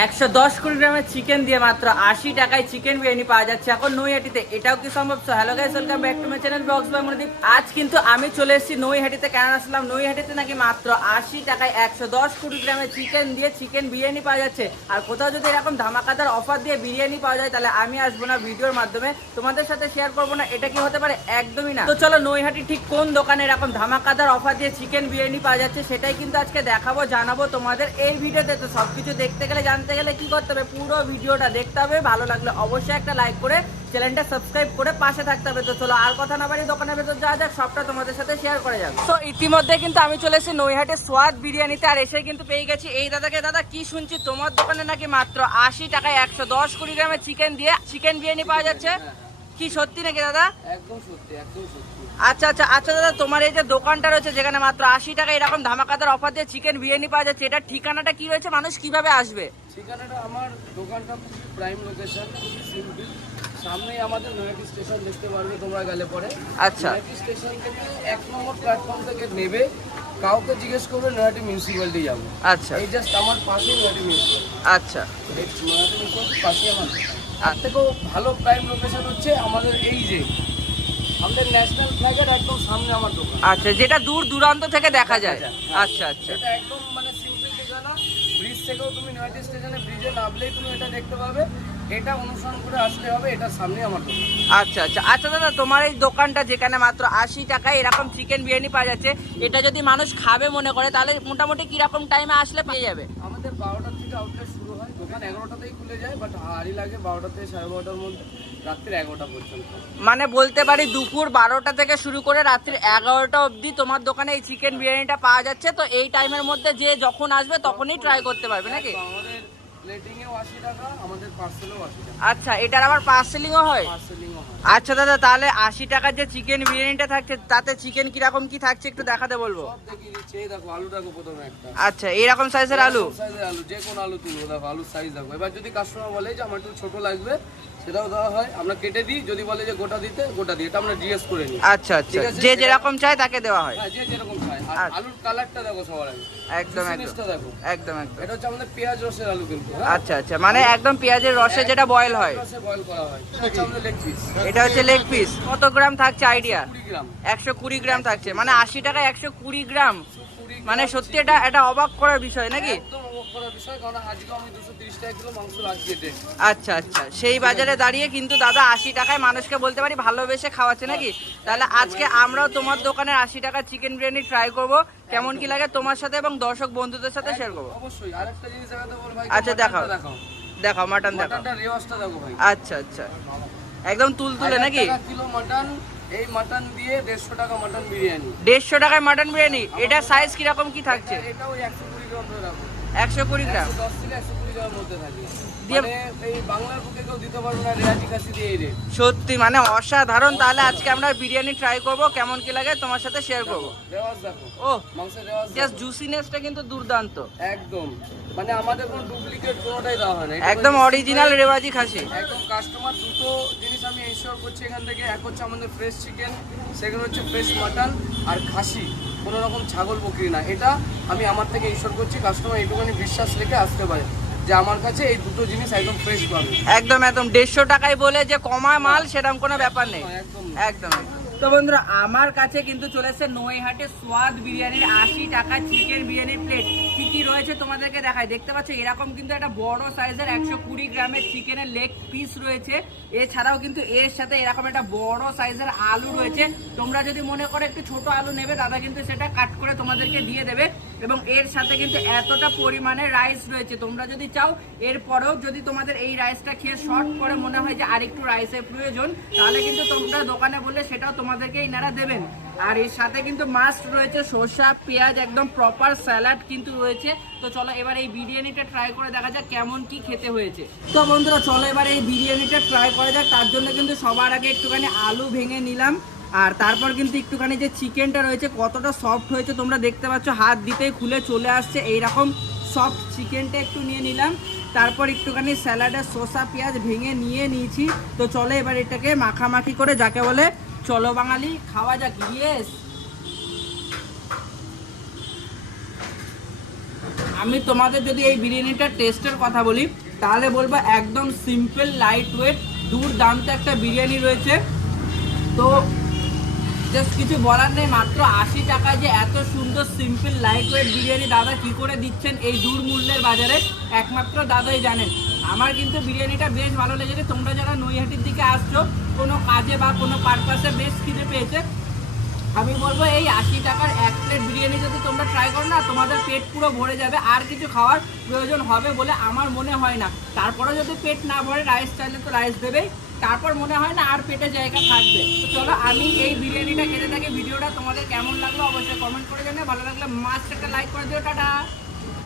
110 কোটি গ্রামের চিকেন দিয়ে মাত্র 80 টাকায় চিকেন বিরিয়ানি পাওয়া যাচ্ছে এখন নৈহাটিতে। এটাও কি সম্ভব? So hello guys, welcome back to my channel blogs by Monodip. আজ কিন্তু আমি চলে এসেছি নৈহাটিতে। কেন আসলাম? নৈহাটিতে নাকি মাত্র 80 টাকায় 110 কোটি গ্রামের চিকেন দিয়ে চিকেন বিরিয়ানি পাওয়া যাচ্ছে। আর কোথাও যদি এরকম ধামাকাদার অফার দিয়ে বিরিয়ানি পাওয়া যায় তাহলে আমি আসবো না ভিডিওর মাধ্যমে, তোমাদের সাথে শেয়ার করবো না। এটা কি হতে পারে? একদমই না। তো চলো নৈহাটি ঠিক কোন দোকানে এরকম ধামাকাদার অফার দিয়ে চিকেন বিরিয়ানি পাওয়া যাচ্ছে সেটাই কিন্তু আজকে দেখাবো, জানাবো তোমাদের এই ভিডিওতে। তো সবকিছু দেখতে গেলে জানতে গেলে কি করতে হবে? পুরো ভিডিওটা দেখতে হবে। ভালো লাগলে অবশ্যই একটা লাইক করে চ্যানেলটা সাবস্ক্রাইব করে পাশে থাকতে হবে। তো চলো আর কথা না বাড়ি দোকানের ভেতর যাওয়া যাক, সবটা তোমাদের সাথে শেয়ার করে যাবে। তো ইতিমধ্যে কিন্তু আমি চলে এসেছি নৈহাটের স্বাদ বিরিয়ানিতে, আর এসে কিন্তু পেয়ে গেছি এই দাদাকে। দাদা কি শুনছি তোমার দোকানে নাকি মাত্র 80 টাকায় 110 কোটি গ্রামের চিকেন দিয়ে চিকেন বিরিয়ানি পাওয়া যাচ্ছে, কি সত্যি নাকি দাদা? একদম সত্যি, একদম সত্যি। আচ্ছা আচ্ছা আচ্ছা দাদা, তোমার এই যে দোকানটা রয়েছে যেখানে মাত্র 80 টাকায় এরকম ধামাকাদার অফার দিয়ে চিকেন বিরিয়ানি পাওয়া যাচ্ছে, এটার ঠিকানাটা কি রয়েছে? মানুষ কিভাবে আসবে? ঠিকানাটা আমার দোকানটা খুবই প্রাইম লোকেশন, খুবই সিম্পল। সামনেই আমাদের নৈহাটি স্টেশন দেখতে পারবে তোমরা গেলে পরে। আচ্ছা, নৈহাটি স্টেশন থেকে 1 নম্বর প্ল্যাটফর্ম থেকে নেবে, কাউকে জিজ্ঞেস করবে নৈহাটি মিউনিসিপ্যালিটি যাবো। আচ্ছা এই জাস্ট আমার পাশেই নৈহাটি মিউনিসিপ্যালিটি। আচ্ছা এই নৈহাটি মিউনিসিপ্যালিটির পাশেই আমার। তার থেকেও ভালো প্রাইম লোকেশন হচ্ছে আমাদের এই যে আমাদের ন্যাশনাল ফ্ল্যাগের একদম সামনে আমার দোকান। আচ্ছা, যেটা দূর দূরান্ত থেকে দেখা যায়। হ্যাঁ। আচ্ছা আচ্ছা এটা একদম মানে সিম্পল ঠিকানা। ব্রিজ থেকেও তুমি নৈহাটি স্টেশনে ব্রিজে নামলেই তুমি এটা দেখতে পাবে। এটা অনুসরণ করে আসলে হবে, এটার সামনে আমার দোকান। আচ্ছা আচ্ছা আচ্ছা দাদা, তোমার এই দোকানটা যেখানে মাত্র 80 টাকায় এরকম চিকেন বিরিয়ানি পাওয়া যাচ্ছে, এটা যদি মানুষ খাবে মনে করে তাহলে মোটামুটি কিরকম টাইমে আসলে পেয়ে যাবে? আমাদের 12টা থেকে আউটলেট শুরু হয়, দোকান 11টাতেই খুলে যায়, বাট হাড়ি লাগে 12টা থেকে 12:30টার মধ্যে, রাত্রি 11টা পর্যন্ত। মানে বলতে পারি দুপুর 12টা থেকে শুরু করে রাত্রি 11টা অবধি তোমার দোকানে এই চিকেন বিরিয়ানিটা পাওয়া যাচ্ছে। তো এই টাইমের মধ্যে যে যখন আসবে তখনই ট্রাই করতে পারবে নাকি? আমাদের প্লেটিংয়েও 80 টাকা, আমাদের পার্সেলেও 80 টাকা। আচ্ছা, এটার আবার পার্সেলিংও হয়? পার্সেলিংও হয়। আচ্ছা দাদা, তাহলে 80 টাকার যে চিকেন বিরিয়ানিটা থাকছে তাতে চিকেন কিরকম কি থাকছে একটু দেখাতে বলবো। সব দেখিয়ে দিচ্ছি। এই দেখো আলু দেখো প্রথমে একটা। আচ্ছা, এইরকম সাইজের আলু? সাইজের আলু, যে কোনো আলু তুলবো। দেখো আলুর সাইজ দেখো। এবার যদি কাস্টমার বলে যে আমার একটু ছোট লাগবে, সেটাও দেওয়া হয়, আমরা কেটে দিই। যদি বলে যে গোটা দিতে, গোটা দিই। এটা আমরা জিজ্ঞেস করে নিই। আচ্ছা আচ্ছা, যে যেরকম চায় তাকে দেওয়া হয়। হ্যাঁ, যে যেরকম খায়। আর আচ্ছা। আলুর কালারটা দেখো সবার আগে। একদম একদম জিনিসটা দেখো। একদম একদম। এটা হচ্ছে আমাদের পেঁয়াজ রসের আলু কিন্তু। আচ্ছা আচ্ছা, মানে একদম পেঁয়াজের রসে যেটা বয়েল হয়। রসে বয়েল করা হয়। এটা হচ্ছে আমাদের লেগ পিস। এটা হচ্ছে লেগ পিস। কত গ্রাম থাকছে আইডিয়া? 20 গ্রাম। 120 গ্রাম থাকছে, মানে 80 টাকায় 120 গ্রাম। 120 গ্রাম মানে সত্যি এটা অবাক করার বিষয় নাকি? একদম অবাক করার বিষয়, কারণ আজকে আমি 230 টাকা কিলো মাংস রাখছি ডে। আচ্ছা আচ্ছা, সেই বাজারে দাঁড়িয়ে কিন্তু দাদা 80 টাকায় মানুষকে বলতে পারি ভালোবেসে খাওয়াচ্ছে নাকি? তাহলে আজকে আমরাও তোমার দোকানের 80 টাকার চিকেন বিরিয়ানি ট্রাই করব, কেমন কি লাগে তোমার সাথে এবং দর্শক বন্ধুদের সাথে শেয়ার করবো। অবশ্যই। আরেকটা জিনিস দেখাতে বল ভাই। আচ্ছা দেখাও দেখাও। দেখাও, মাটন দেখাও। মাটনটা রেওয়াজটা দেখো ভাই। আচ্ছা আচ্ছা, একদম তুলতুলে নাকি? 1000 টাকা কিলো মাটন। এই মাটন দিয়ে 150 টাকা মাটন বিরিয়ানি। 150 টাকায় মাটন বিরিয়ানি। এটা সাইজ কিরকম কি থাকছে? এটা ওই 120 গ্রাম ধরে রাখো। 120 গ্রাম 110 থেকে 120 গ্রামের মধ্যে থাকে। দিয়ে- মানে এই বাংলার বুকে কেউ দিতে পারবে না রেয়াজি খাসি দিয়ে এই রেট। সত্যি মানে অসাধারণ। তাহলে আজকে আমরা বিরিয়ানি ট্রাই করব, কেমন কি লাগে তোমার সাথে শেয়ার করব। রেওয়াজ দেখো। ও মাংসের রেওয়াজ জাস্ট দেখো। জুসিনেসটা কিন্তু দুর্দান্ত, একদম। মানে আমাদের কোনো ডুপ্লিকেট কোনোটাই দেওয়া হয় না। এটা একদম হচ্ছে অরিজিনাল রেওয়াজি খাসি। একদম কাস্টমার দুটো জিনিস আমি এনশিওর করছি এখান থেকে। এক হচ্ছে আমাদের ফ্রেশ চিকেন, সেকেন্ড হচ্ছে ফ্রেশ মাটন আর খাসি, কোনো রকম ছাগল বকরি না। এটা আমি আমার থেকে এনশিওর করছি, কাস্টমার এইটুখানি বিশ্বাস রেখে আসতে পারে যে আমার কাছে এই দুটো জিনিস একদম ফ্রেশ পাবে। একদম একদম 150 টাকায় বলে যে কমা মাল সেরকম কোনো ব্যাপার নেই। একদম একদম। তো বন্ধুরা, আমার কাছে কিন্তু চলে এসেছে নৈহাটি স্বাদ বিরিয়ানির 80 টাকা চিকেন বিরিয়ানির প্লেট। কি কি রয়েছে তোমাদেরকে দেখাই। দেখতে পাচ্ছ এরকম কিন্তু একটা বড় সাইজের 120 গ্রামের চিকেনের লেগ পিস রয়েছে। এছাড়াও কিন্তু এর সাথে এরকম একটা বড় সাইজের আলু রয়েছে। তোমরা যদি মনে করো একটু ছোট আলু নেবে, দাদা কিন্তু সেটা কাট করে তোমাদেরকে দিয়ে দেবে। এবং এর সাথে কিন্তু এতটা পরিমাণে রাইস রয়েছে, তোমরা যদি চাও এরপরেও যদি তোমাদের এই রাইসটা খেয়ে শর্ট করে মনে হয় যে আরেকটু রাইসের প্রয়োজন, তাহলে কিন্তু তোমরা দোকানে বললে সেটাও তোমাদেরকে ইনারা দেবেন। আর এর সাথে কিন্তু মাস্ট রয়েছে শসা, পেঁয়াজ, একদম প্রপার স্যালাড কিন্তু রয়েছে। তো চলো এবার এই বিরিয়ানিটা ট্রাই করে দেখা যাক কেমন কি খেতে হয়েছে। তো বন্ধুরা চলো এবার এই বিরিয়ানিটা ট্রাই করা যাক। তার জন্য কিন্তু সবার আগে একটুখানি আলু ভেঙে নিলাম, আর তারপর কিন্তু একটুখানি যে চিকেনটা রয়েছে কতটা সফট হয়েছে তোমরা দেখতে পাচ্ছ, হাত দিতেই খুলে চলে আসছে এইরকম সফট চিকেনটা একটু নিয়ে নিলাম। তারপর একটুখানি স্যালাডের শসা পেঁয়াজ ভেঙে নিয়ে নিয়েছি। তো চলো এবার এটাকে মাখামাখি করে, যাকে বলে চলো বাঙালি খাওয়া যাক। ইয়েস, আমি তোমাদের যদি এই বিরিয়ানিটার টেস্টের কথা বলি তাহলে বলবো একদম সিম্পল লাইট ওয়েট দুর্দান্ত একটা বিরিয়ানি রয়েছে। তো জাস্ট কিছু বলার নেই, মাত্র 80 টাকায় যে এত সুন্দর সিম্পল লাইট ওয়েট বিরিয়ানি দাদা কি করে দিচ্ছেন এই দূর মূল্যের বাজারে একমাত্র দাদাই জানেন। আমার কিন্তু বিরিয়ানিটা বেশ ভালো লেগেছে। তোমরা যারা নৈহাটির দিকে আসছো কোনো কাজে বা কোনো পারপাসে বেশ খিদে পেয়েছে, আমি বলবো এই 80 টাকার এক প্লেট বিরিয়ানি যদি তোমরা ট্রাই করো না, তোমাদের পেট পুরো ভরে যাবে, আর কিছু খাওয়ার প্রয়োজন হবে বলে আমার মনে হয় না। তারপরে যদি পেট না ভরে রাইস চাইলে তো রাইস দেবেই, তারপর মনে হয় না আর পেটে জায়গা থাকবে। তো চলো আমি এই বিরিয়ানিটা খেতে থাকি। ভিডিওটা তোমাদের কেমন লাগলো অবশ্যই কমেন্ট করে জানিও, ভালো লাগলে মাস্ট একটা লাইক করে দিও। টাটা।